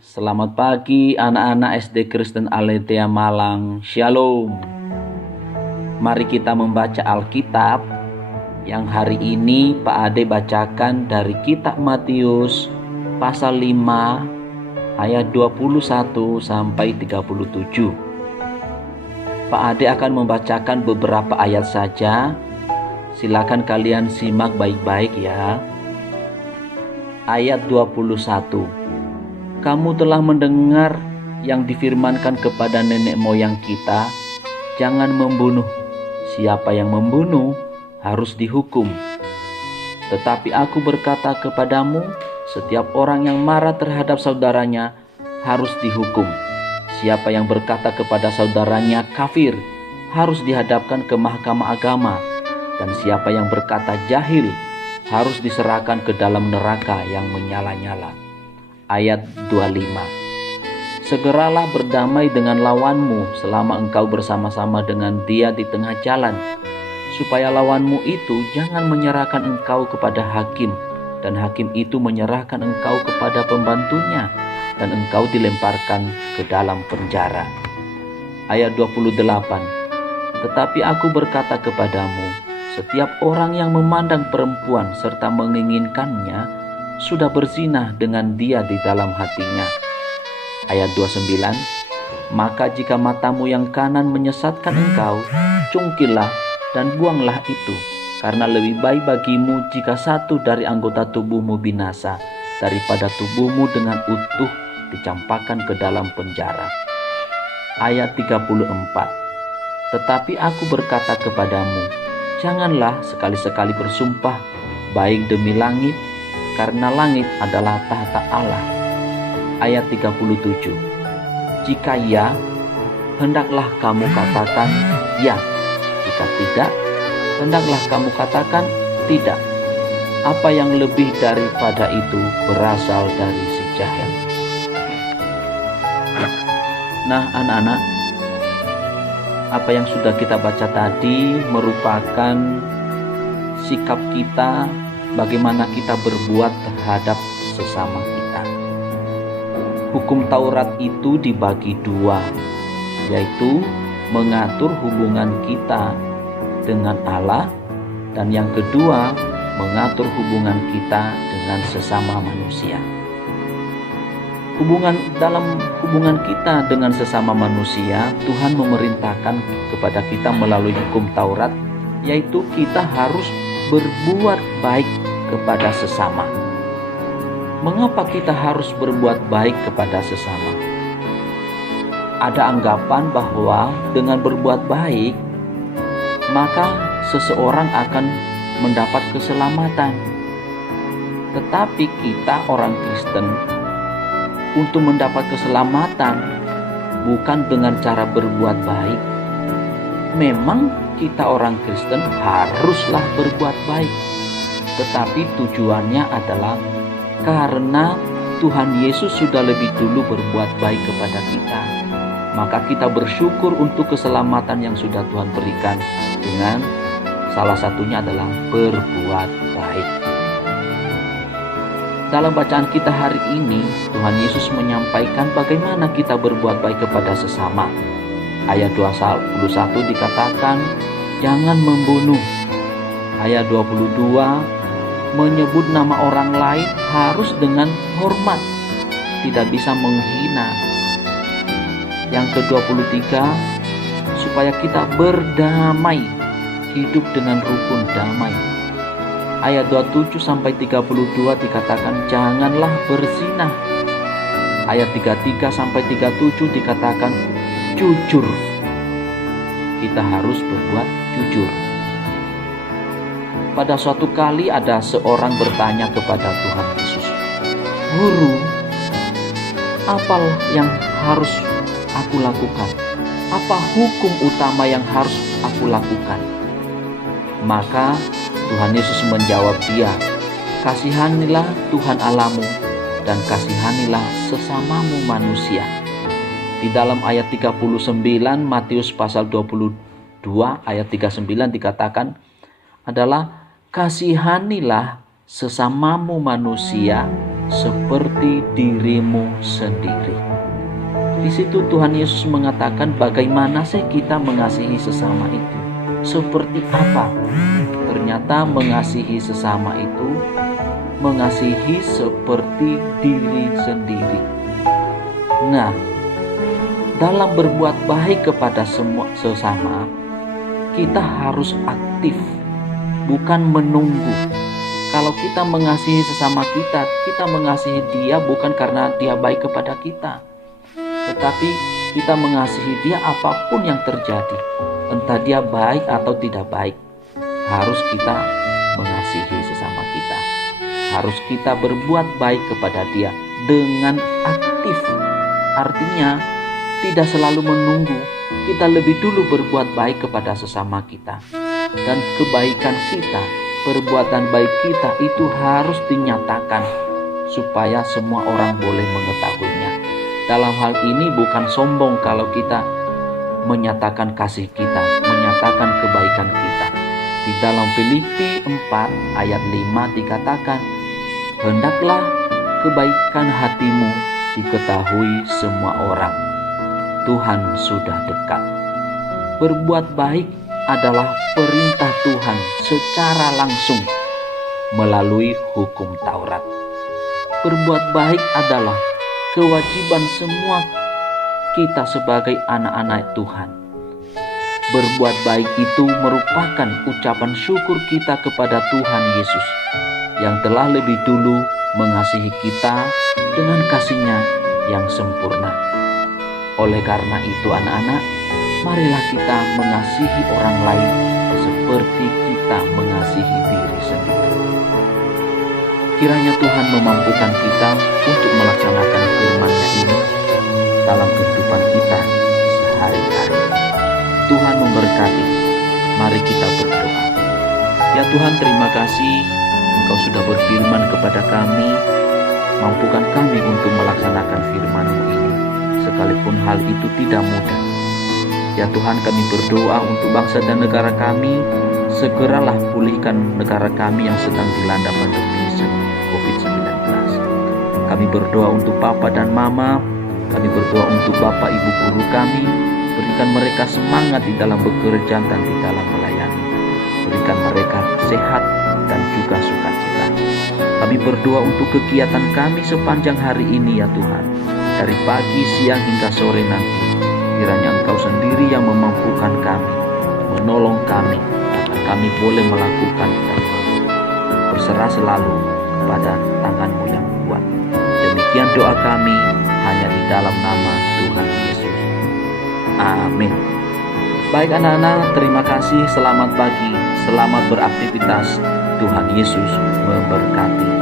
Selamat pagi anak-anak SD Kristen Aletheia Malang. Shalom. Mari kita membaca Alkitab. Yang hari ini Pak Ade bacakan dari kitab Matius pasal 5 ayat 21 sampai 37. Pak Ade akan membacakan beberapa ayat saja. Silakan kalian simak baik-baik ya. Ayat 21. Kamu telah mendengar yang difirmankan kepada nenek moyang kita, jangan membunuh. Siapa yang membunuh harus dihukum. Tetapi aku berkata kepadamu, setiap orang yang marah terhadap saudaranya harus dihukum. Siapa yang berkata kepada saudaranya kafir harus dihadapkan ke mahkamah agama. Dan siapa yang berkata jahil harus diserahkan ke dalam neraka yang menyala-nyala. Ayat 25. Segeralah berdamai dengan lawanmu selama engkau bersama-sama dengan dia di tengah jalan, supaya lawanmu itu jangan menyerahkan engkau kepada hakim, dan hakim itu menyerahkan engkau kepada pembantunya, dan engkau dilemparkan ke dalam penjara. Ayat 28. Tetapi aku berkata kepadamu, setiap orang yang memandang perempuan serta menginginkannya sudah berzinah dengan dia di dalam hatinya. Ayat 29. Maka jika matamu yang kanan menyesatkan engkau, cungkilah dan buanglah itu, karena lebih baik bagimu jika satu dari anggota tubuhmu binasa daripada tubuhmu dengan utuh dicampakkan ke dalam penjara. Ayat 34. Tetapi aku berkata kepadamu, janganlah sekali-sekali bersumpah baik demi langit, karena langit adalah tahta Allah. Ayat 37. Jika ya, hendaklah kamu katakan ya. Jika tidak, hendaklah kamu katakan tidak. Apa yang lebih daripada itu berasal dari si jahil. Nah anak-anak, apa yang sudah kita baca tadi merupakan sikap kita, bagaimana kita berbuat terhadap sesama kita. Hukum Taurat itu dibagi dua, yaitu mengatur hubungan kita dengan Allah, dan yang kedua mengatur hubungan kita dengan sesama manusia. Dalam hubungan kita dengan sesama manusia, Tuhan memerintahkan kepada kita melalui hukum Taurat, yaitu kita harus berbuat baik kepada sesama. Mengapa kita harus berbuat baik kepada sesama? Ada anggapan bahwa dengan berbuat baik, maka seseorang akan mendapat keselamatan. Tetapi kita orang Kristen, untuk mendapat keselamatan bukan dengan cara berbuat baik. Memang kita orang Kristen haruslah berbuat baik, tetapi tujuannya adalah karena Tuhan Yesus sudah lebih dulu berbuat baik kepada kita, maka kita bersyukur untuk keselamatan yang sudah Tuhan berikan dengan salah satunya adalah berbuat baik. Dalam bacaan kita hari ini, Tuhan Yesus menyampaikan bagaimana kita berbuat baik kepada sesama. Ayat 21 dikatakan, jangan membunuh. Ayat 22 menyebut nama orang lain harus dengan hormat, tidak bisa menghina. Yang ke-23, supaya kita berdamai, hidup dengan rukun damai. Ayat 27 sampai 32 dikatakan janganlah berzinah. Ayat 33 sampai 37 dikatakan jujur. Kita harus berbuat jujur. Pada suatu kali ada seorang bertanya kepada Tuhan Yesus, Guru, apa yang harus aku lakukan? Apa hukum utama yang harus aku lakukan? Maka Tuhan Yesus menjawab dia, kasihanilah Tuhan Allahmu dan kasihanilah sesamamu manusia. Di dalam ayat 39 Matius pasal 22 ayat 39 dikatakan adalah kasihanilah sesamamu manusia seperti dirimu sendiri. Di situ Tuhan Yesus mengatakan bagaimana sih kita mengasihi sesama itu. Seperti apa? Ternyata mengasihi sesama itu mengasihi seperti diri sendiri. Nah, dalam berbuat baik kepada semua sesama, kita harus aktif, bukan menunggu. Kalau kita mengasihi sesama kita, kita mengasihi dia bukan karena dia baik kepada kita, tetapi kita mengasihi dia apapun yang terjadi. Entah dia baik atau tidak baik, harus kita mengasihi sesama kita. Harus kita berbuat baik kepada dia dengan aktif. Artinya, tidak selalu menunggu, kita lebih dulu berbuat baik kepada sesama kita. Dan kebaikan kita, perbuatan baik kita itu harus dinyatakan supaya semua orang boleh mengetahuinya. Dalam hal ini bukan sombong kalau kita menyatakan kasih kita, menyatakan kebaikan kita. Di dalam Filipi 4 ayat 5 dikatakan, hendaklah kebaikan hatimu diketahui semua orang. Tuhan sudah dekat. Berbuat baik adalah perintah Tuhan secara langsung melalui hukum Taurat. Berbuat baik adalah kewajiban semua kita sebagai anak-anak Tuhan. Berbuat baik itu merupakan ucapan syukur kita kepada Tuhan Yesus yang telah lebih dulu mengasihi kita dengan kasih-Nya yang sempurna. Oleh karena itu anak-anak, marilah kita mengasihi orang lain seperti kita mengasihi diri sendiri. Kiranya Tuhan memampukan kita untuk melaksanakan firman-Nya ini dalam kehidupan kita sehari-hari. Tuhan memberkati. Mari kita berdoa. Ya Tuhan, terima kasih Engkau sudah berfirman kepada kami. Mampukan kami untuk melaksanakan firman-Mu ini, sekalipun hal itu tidak mudah. Ya Tuhan, kami berdoa untuk bangsa dan negara kami. Segeralah pulihkan negara kami yang sedang dilanda pandemi COVID-19. Kami berdoa untuk Papa dan Mama. Kami berdoa untuk Bapak Ibu guru kami. Berikan mereka semangat di dalam bekerja dan di dalam melayani. Berikan mereka sehat dan juga sukacita. Kami berdoa untuk kegiatan kami sepanjang hari ini ya Tuhan. Dari pagi, siang hingga sore nanti. Kiranya Engkau sendiri yang memampukan kami, menolong kami, agar kami boleh melakukan dan berserah selalu kepada tangan-Mu yang kuat. Demikian doa kami hanya di dalam nama Tuhan Yesus. Amin. Baik anak-anak, terima kasih. Selamat pagi, selamat beraktivitas. Tuhan Yesus memberkati.